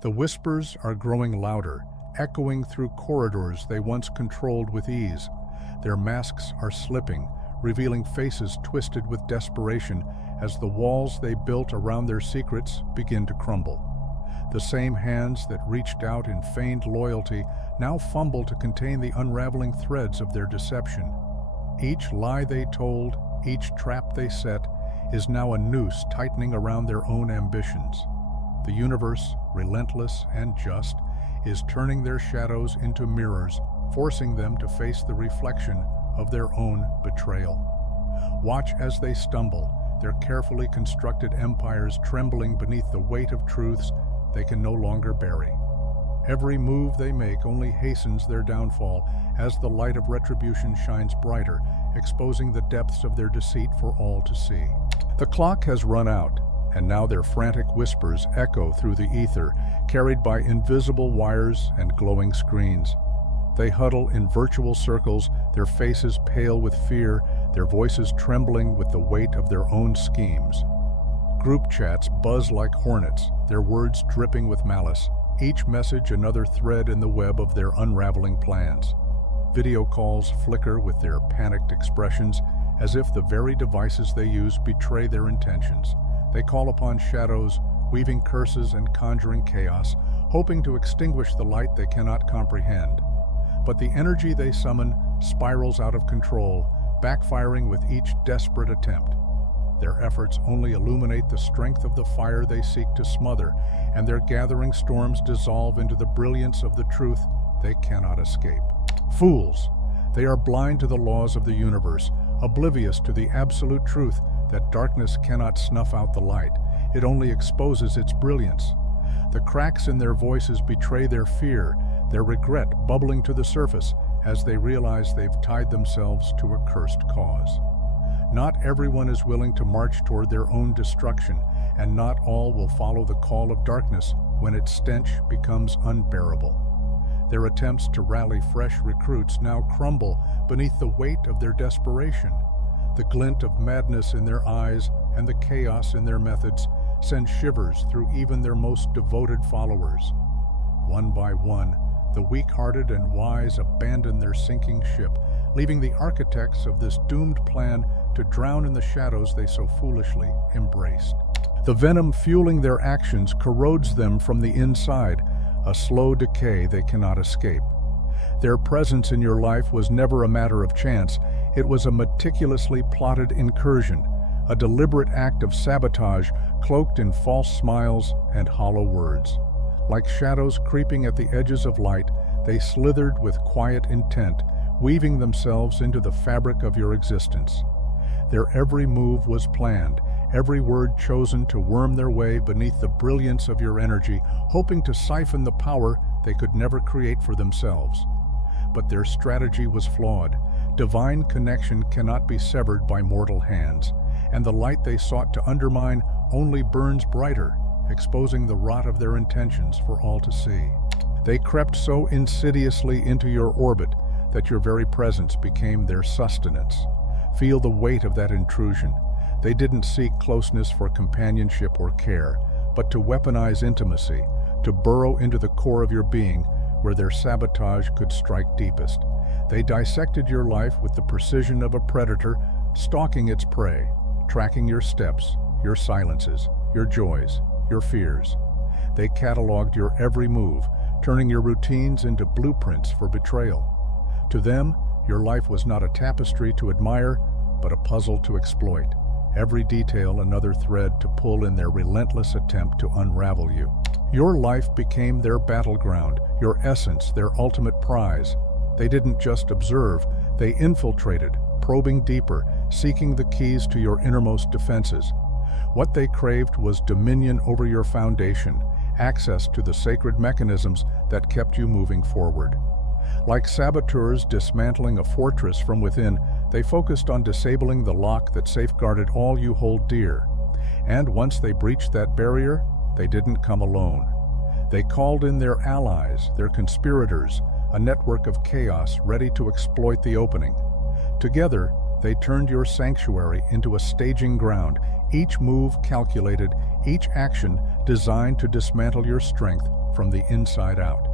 The whispers are growing louder, echoing through corridors they once controlled with ease. Their masks are slipping, revealing faces twisted with desperation as the walls they built around their secrets begin to crumble. The same hands that reached out in feigned loyalty now fumble to contain the unraveling threads of their deception. Each lie they told, each trap they set, is now a noose tightening around their own ambitions. The universe, relentless and just, is turning their shadows into mirrors, forcing them to face the reflection of their own betrayal. Watch as they stumble, their carefully constructed empires trembling beneath the weight of truths they can no longer bury. Every move they make only hastens their downfall as the light of retribution shines brighter, exposing the depths of their deceit for all to see. The clock has run out, and now their frantic whispers echo through the ether, carried by invisible wires and glowing screens. They huddle in virtual circles, their faces pale with fear, their voices trembling with the weight of their own schemes. Group chats buzz like hornets, their words dripping with malice, each message another thread in the web of their unraveling plans. Video calls flicker with their panicked expressions, as if the very devices they use betray their intentions. They call upon shadows, weaving curses and conjuring chaos, hoping to extinguish the light they cannot comprehend. But the energy they summon spirals out of control, backfiring with each desperate attempt. Their efforts only illuminate the strength of the fire they seek to smother, and their gathering storms dissolve into the brilliance of the truth they cannot escape. Fools! They are blind to the laws of the universe, oblivious to the absolute truth that darkness cannot snuff out the light. It only exposes its brilliance. The cracks in their voices betray their fear, their regret bubbling to the surface as they realize they've tied themselves to a cursed cause. Not everyone is willing to march toward their own destruction, and not all will follow the call of darkness when its stench becomes unbearable. Their attempts to rally fresh recruits now crumble beneath the weight of their desperation. The glint of madness in their eyes and the chaos in their methods send shivers through even their most devoted followers. One by one, the weak-hearted and wise abandon their sinking ship, leaving the architects of this doomed plan to drown in the shadows they so foolishly embraced. The venom fueling their actions corrodes them from the inside, a slow decay they cannot escape. Their presence in your life was never a matter of chance. It was a meticulously plotted incursion, a deliberate act of sabotage cloaked in false smiles and hollow words. Like shadows creeping at the edges of light, they slithered with quiet intent, weaving themselves into the fabric of your existence. Their every move was planned, every word chosen to worm their way beneath the brilliance of your energy, hoping to siphon the power they could never create for themselves. But their strategy was flawed. Divine connection cannot be severed by mortal hands, and the light they sought to undermine only burns brighter, exposing the rot of their intentions for all to see. They crept so insidiously into your orbit that your very presence became their sustenance. Feel the weight of that intrusion. They didn't seek closeness for companionship or care, but to weaponize intimacy, to burrow into the core of your being where their sabotage could strike deepest. They dissected your life with the precision of a predator, stalking its prey, tracking your steps, your silences, your joys, your fears. They cataloged your every move, turning your routines into blueprints for betrayal. To them, your life was not a tapestry to admire, but a puzzle to exploit. Every detail another thread to pull in their relentless attempt to unravel you. Your life became their battleground, your essence their ultimate prize. They didn't just observe, they infiltrated, probing deeper, seeking the keys to your innermost defenses. What they craved was dominion over your foundation, access to the sacred mechanisms that kept you moving forward. Like saboteurs dismantling a fortress from within, they focused on disabling the lock that safeguarded all you hold dear. And once they breached that barrier, they didn't come alone. They called in their allies, their conspirators, a network of chaos ready to exploit the opening. Together, they turned your sanctuary into a staging ground, each move calculated, each action designed to dismantle your strength from the inside out.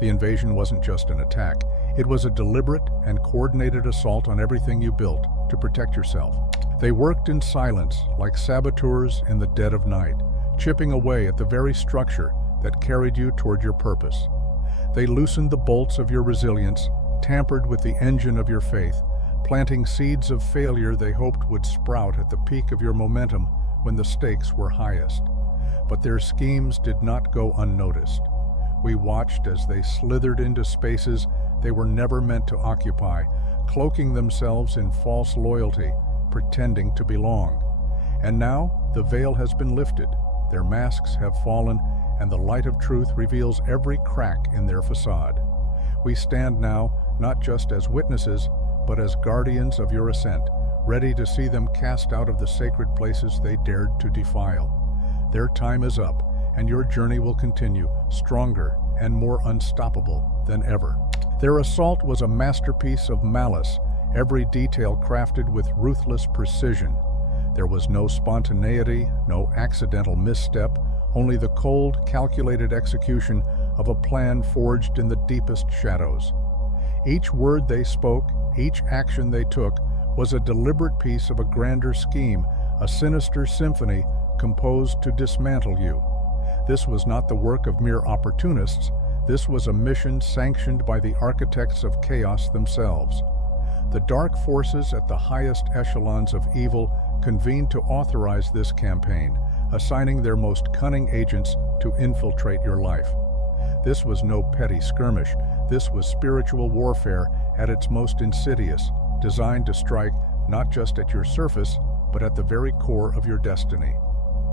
The invasion wasn't just an attack, it was a deliberate and coordinated assault on everything you built to protect yourself. They worked in silence, like saboteurs in the dead of night, chipping away at the very structure that carried you toward your purpose. They loosened the bolts of your resilience, tampered with the engine of your faith, planting seeds of failure they hoped would sprout at the peak of your momentum when the stakes were highest. But their schemes did not go unnoticed. We watched as they slithered into spaces they were never meant to occupy, cloaking themselves in false loyalty, pretending to belong. And now the veil has been lifted, their masks have fallen, and the light of truth reveals every crack in their facade. We stand now not just as witnesses, but as guardians of your ascent, ready to see them cast out of the sacred places they dared to defile. Their time is up, and your journey will continue, stronger and more unstoppable than ever. Their assault was a masterpiece of malice, every detail crafted with ruthless precision. There was no spontaneity, no accidental misstep, only the cold, calculated execution of a plan forged in the deepest shadows. Each word they spoke, each action they took, was a deliberate piece of a grander scheme, a sinister symphony composed to dismantle you. This was not the work of mere opportunists. This was a mission sanctioned by the architects of chaos themselves. The dark forces at the highest echelons of evil convened to authorize this campaign, assigning their most cunning agents to infiltrate your life. This was no petty skirmish. This was spiritual warfare at its most insidious, designed to strike not just at your surface, but at the very core of your destiny.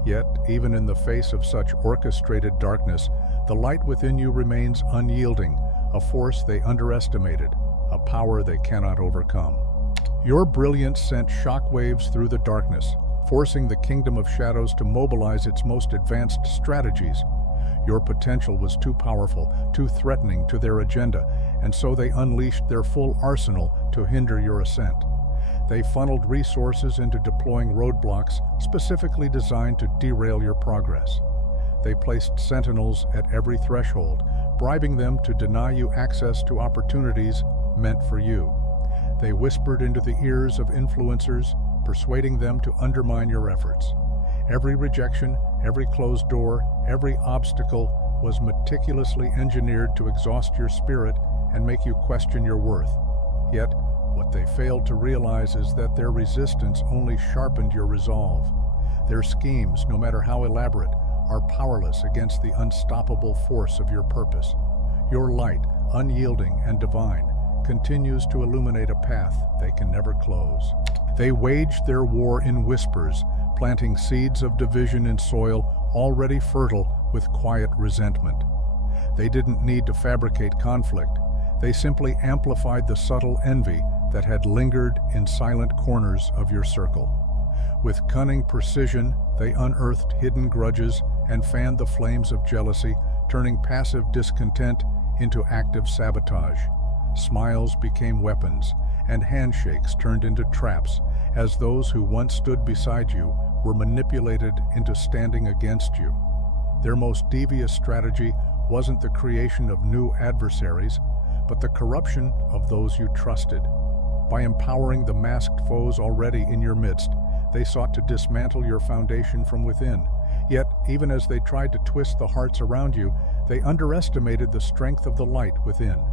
Yet, even in the face of such orchestrated darkness, the light within you remains unyielding, a force they underestimated, a power they cannot overcome. Your brilliance sent shockwaves through the darkness, forcing the kingdom of shadows to mobilize its most advanced strategies. Your potential was too powerful, too threatening to their agenda, and so they unleashed their full arsenal to hinder your ascent. They funneled resources into deploying roadblocks specifically designed to derail your progress. They placed sentinels at every threshold, bribing them to deny you access to opportunities meant for you. They whispered into the ears of influencers, persuading them to undermine your efforts. Every rejection, every closed door, every obstacle was meticulously engineered to exhaust your spirit and make you question your worth. Yet, what they failed to realize is that their resistance only sharpened your resolve. Their schemes, no matter how elaborate, are powerless against the unstoppable force of your purpose. Your light, unyielding and divine, continues to illuminate a path they can never close. They waged their war in whispers, planting seeds of division in soil already fertile with quiet resentment. They didn't need to fabricate conflict. They simply amplified the subtle envy that had lingered in silent corners of your circle. With cunning precision, they unearthed hidden grudges and fanned the flames of jealousy, turning passive discontent into active sabotage. Smiles became weapons, and handshakes turned into traps, as those who once stood beside you were manipulated into standing against you. Their most devious strategy wasn't the creation of new adversaries, but the corruption of those you trusted. By empowering the masked foes already in your midst, they sought to dismantle your foundation from within. Yet, even as they tried to twist the hearts around you, they underestimated the strength of the light within.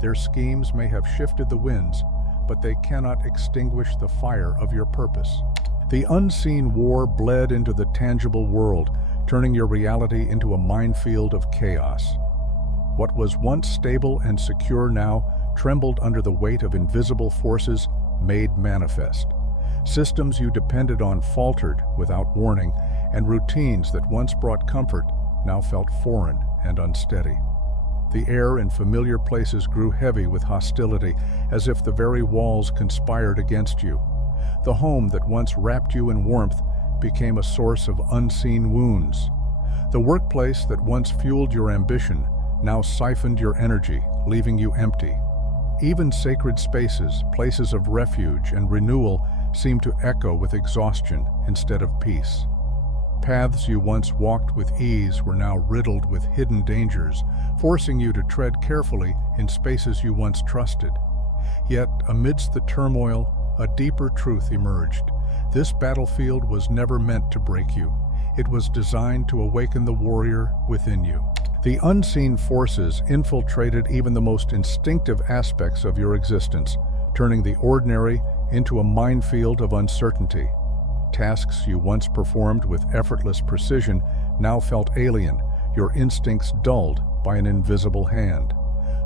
Their schemes may have shifted the winds, but they cannot extinguish the fire of your purpose. The unseen war bled into the tangible world, turning your reality into a minefield of chaos. What was once stable and secure now trembled under the weight of invisible forces made manifest. Systems you depended on faltered without warning, and routines that once brought comfort now felt foreign and unsteady. The air in familiar places grew heavy with hostility, as if the very walls conspired against you. The home that once wrapped you in warmth became a source of unseen wounds. The workplace that once fueled your ambition now siphoned your energy, leaving you empty. Even sacred spaces, places of refuge and renewal, seemed to echo with exhaustion instead of peace. paths you once walked with ease were now riddled with hidden dangers, forcing you to tread carefully in spaces you once trusted. Yet, amidst the turmoil, a deeper truth emerged. This battlefield was never meant to break you. It was designed to awaken the warrior within you. The unseen forces infiltrated even the most instinctive aspects of your existence, turning the ordinary into a minefield of uncertainty. Tasks you once performed with effortless precision now felt alien, your instincts dulled by an invisible hand.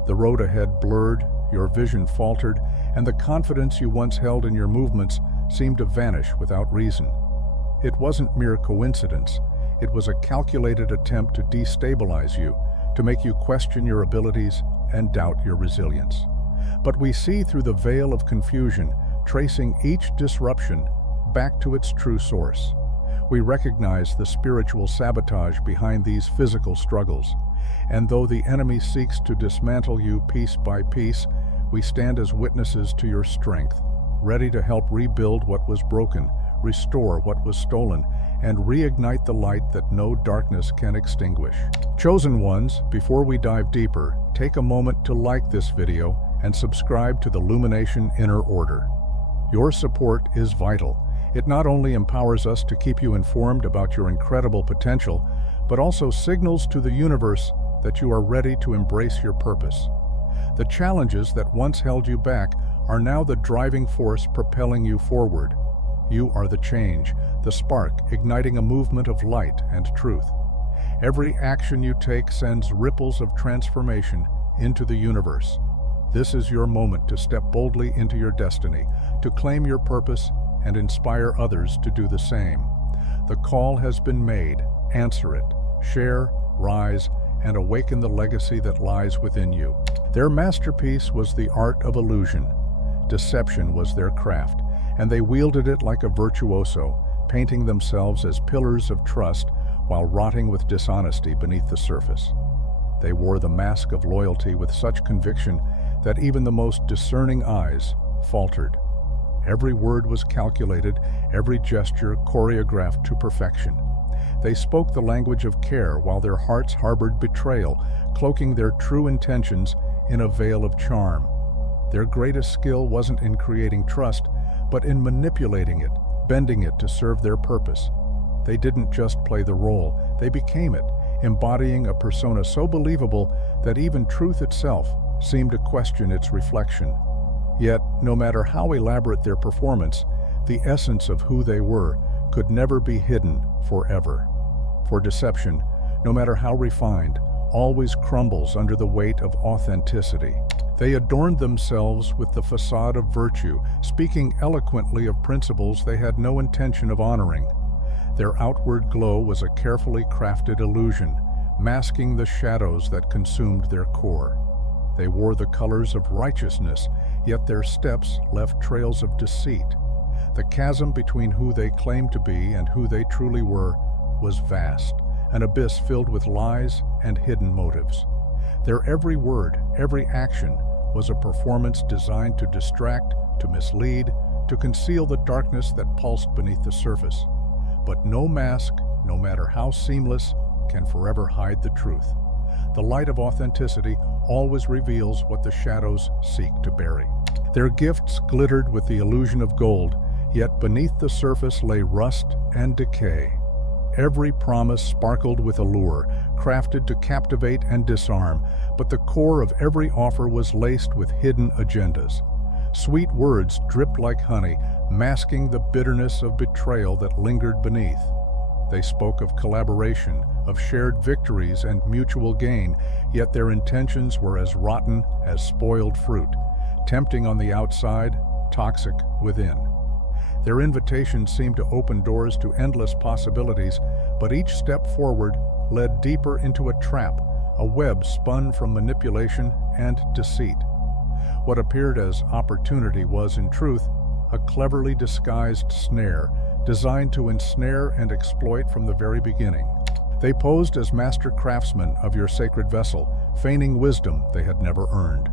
The road ahead blurred, your vision faltered, and the confidence you once held in your movements seemed to vanish without reason. It wasn't mere coincidence. It was a calculated attempt to destabilize you, to make you question your abilities and doubt your resilience. But we see through the veil of confusion, tracing each disruption back to its true source. We recognize the spiritual sabotage behind these physical struggles, and though the enemy seeks to dismantle you piece by piece, we stand as witnesses to your strength, ready to help rebuild what was broken, restore what was stolen, and reignite the light that no darkness can extinguish. Chosen ones, before we dive deeper, take a moment to like this video and subscribe to the Lumination Inner Order. Your support is vital. It not only empowers us to keep you informed about your incredible potential, but also signals to the universe that you are ready to embrace your purpose. The challenges that once held you back are now the driving force propelling you forward. You are the change, the spark igniting a movement of light and truth. Every action you take sends ripples of transformation into the universe. This is your moment to step boldly into your destiny, to claim your purpose and inspire others to do the same. The call has been made. Answer it. Share, rise, and awaken the legacy that lies within you. Their masterpiece was the art of illusion. Deception was their craft, and they wielded it like a virtuoso, painting themselves as pillars of trust while rotting with dishonesty beneath the surface. They wore the mask of loyalty with such conviction that even the most discerning eyes faltered. Every word was calculated, every gesture choreographed to perfection. They spoke the language of care while their hearts harbored betrayal, cloaking their true intentions in a veil of charm. Their greatest skill wasn't in creating trust, but in manipulating it, bending it to serve their purpose. They didn't just play the role, they became it, embodying a persona so believable that even truth itself seemed to question its reflection. Yet, no matter how elaborate their performance, the essence of who they were could never be hidden forever. For deception, no matter how refined, always crumbles under the weight of authenticity. They adorned themselves with the facade of virtue, speaking eloquently of principles they had no intention of honoring. Their outward glow was a carefully crafted illusion, masking the shadows that consumed their core. They wore the colors of righteousness, yet their steps left trails of deceit. The chasm between who they claimed to be and who they truly were was vast, an abyss filled with lies and hidden motives. Their every word, every action, was a performance designed to distract, to mislead, to conceal the darkness that pulsed beneath the surface. But no mask, no matter how seamless, can forever hide the truth. The light of authenticity always reveals what the shadows seek to bury. Their gifts glittered with the illusion of gold, yet beneath the surface lay rust and decay. Every promise sparkled with allure, crafted to captivate and disarm, but the core of every offer was laced with hidden agendas. Sweet words dripped like honey, masking the bitterness of betrayal that lingered beneath. They spoke of collaboration, of shared victories and mutual gain, yet their intentions were as rotten as spoiled fruit, tempting on the outside, toxic within. Their invitations seemed to open doors to endless possibilities, but each step forward led deeper into a trap, a web spun from manipulation and deceit. What appeared as opportunity was, in truth, a cleverly disguised snare, designed to ensnare and exploit from the very beginning. They posed as master craftsmen of your sacred vessel, feigning wisdom they had never earned.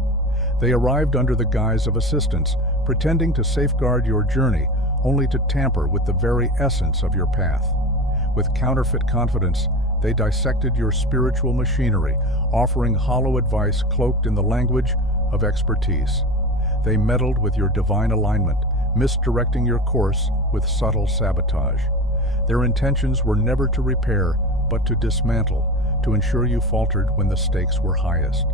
They arrived under the guise of assistants, pretending to safeguard your journey, only to tamper with the very essence of your path. With counterfeit confidence, they dissected your spiritual machinery, offering hollow advice cloaked in the language of expertise. They meddled with your divine alignment, misdirecting your course with subtle sabotage. Their intentions were never to repair, but to dismantle, to ensure you faltered when the stakes were highest.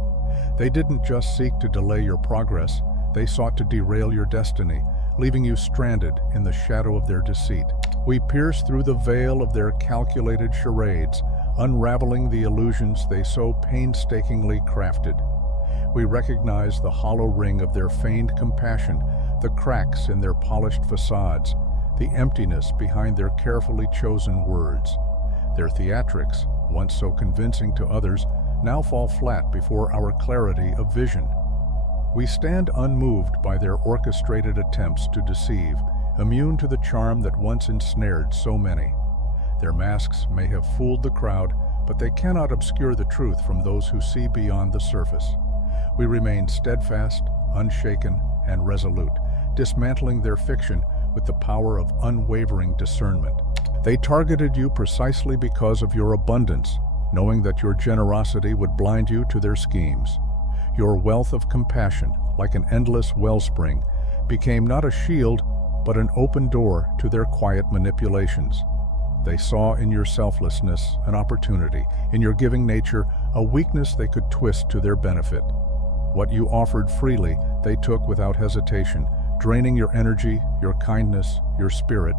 They didn't just seek to delay your progress, they sought to derail your destiny, leaving you stranded in the shadow of their deceit. We pierce through the veil of their calculated charades, unraveling the illusions they so painstakingly crafted. We recognize the hollow ring of their feigned compassion, the cracks in their polished facades, the emptiness behind their carefully chosen words. Their theatrics, once so convincing to others, now fall flat before our clarity of vision. We stand unmoved by their orchestrated attempts to deceive, immune to the charm that once ensnared so many. Their masks may have fooled the crowd, but they cannot obscure the truth from those who see beyond the surface. We remain steadfast, unshaken, and resolute, dismantling their fiction with the power of unwavering discernment. They targeted you precisely because of your abundance, knowing that your generosity would blind you to their schemes. Your wealth of compassion, like an endless wellspring, became not a shield, but an open door to their quiet manipulations. They saw in your selflessness an opportunity, in your giving nature a weakness they could twist to their benefit. What you offered freely, they took without hesitation, draining your energy, your kindness, your spirit,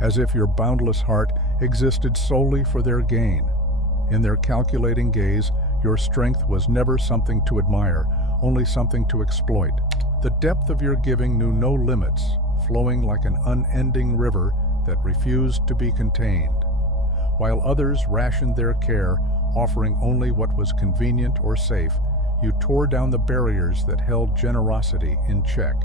as if your boundless heart existed solely for their gain. In their calculating gaze, your strength was never something to admire, only something to exploit. The depth of your giving knew no limits, flowing like an unending river that refused to be contained. While others rationed their care, offering only what was convenient or safe, you tore down the barriers that held generosity in check.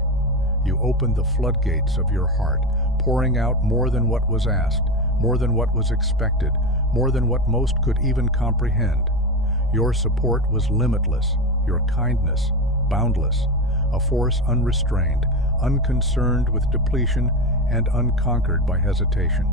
You opened the floodgates of your heart, pouring out more than what was asked, more than what was expected, more than what most could even comprehend. Your support was limitless, your kindness boundless, a force unrestrained, unconcerned with depletion, and unconquered by hesitation.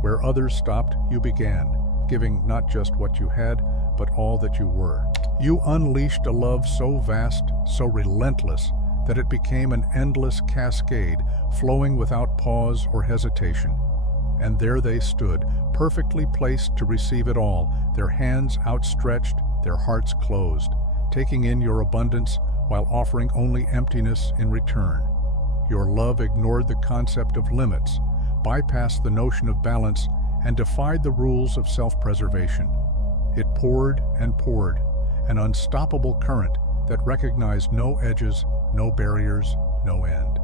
Where others stopped, you began, giving not just what you had, but all that you were. You unleashed a love so vast, so relentless, that it became an endless cascade, flowing without pause or hesitation. And there they stood, perfectly placed to receive it all, their hands outstretched, their hearts closed, taking in your abundance while offering only emptiness in return. Your love ignored the concept of limits, bypassed the notion of balance, and defied the rules of self-preservation. It poured and poured, an unstoppable current that recognized no edges, no barriers, no end.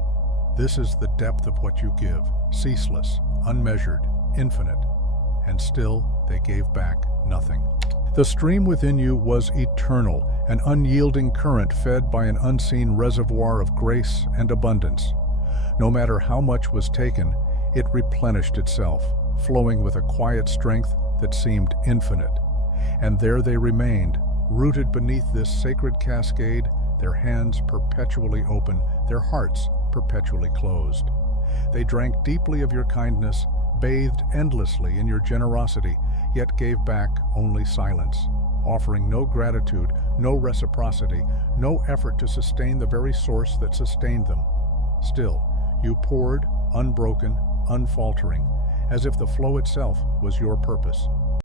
This is the depth of what you give, ceaseless, unmeasured, infinite, and still they gave back nothing. The stream within you was eternal, an unyielding current fed by an unseen reservoir of grace and abundance. No matter how much was taken, it replenished itself, flowing with a quiet strength that seemed infinite. And there they remained, rooted beneath this sacred cascade, their hands perpetually open, their hearts perpetually closed. They drank deeply of your kindness, bathed endlessly in your generosity, yet gave back only silence, offering no gratitude, no reciprocity, no effort to sustain the very source that sustained them. Still, you poured, unbroken, unfaltering, as if the flow itself was your purpose.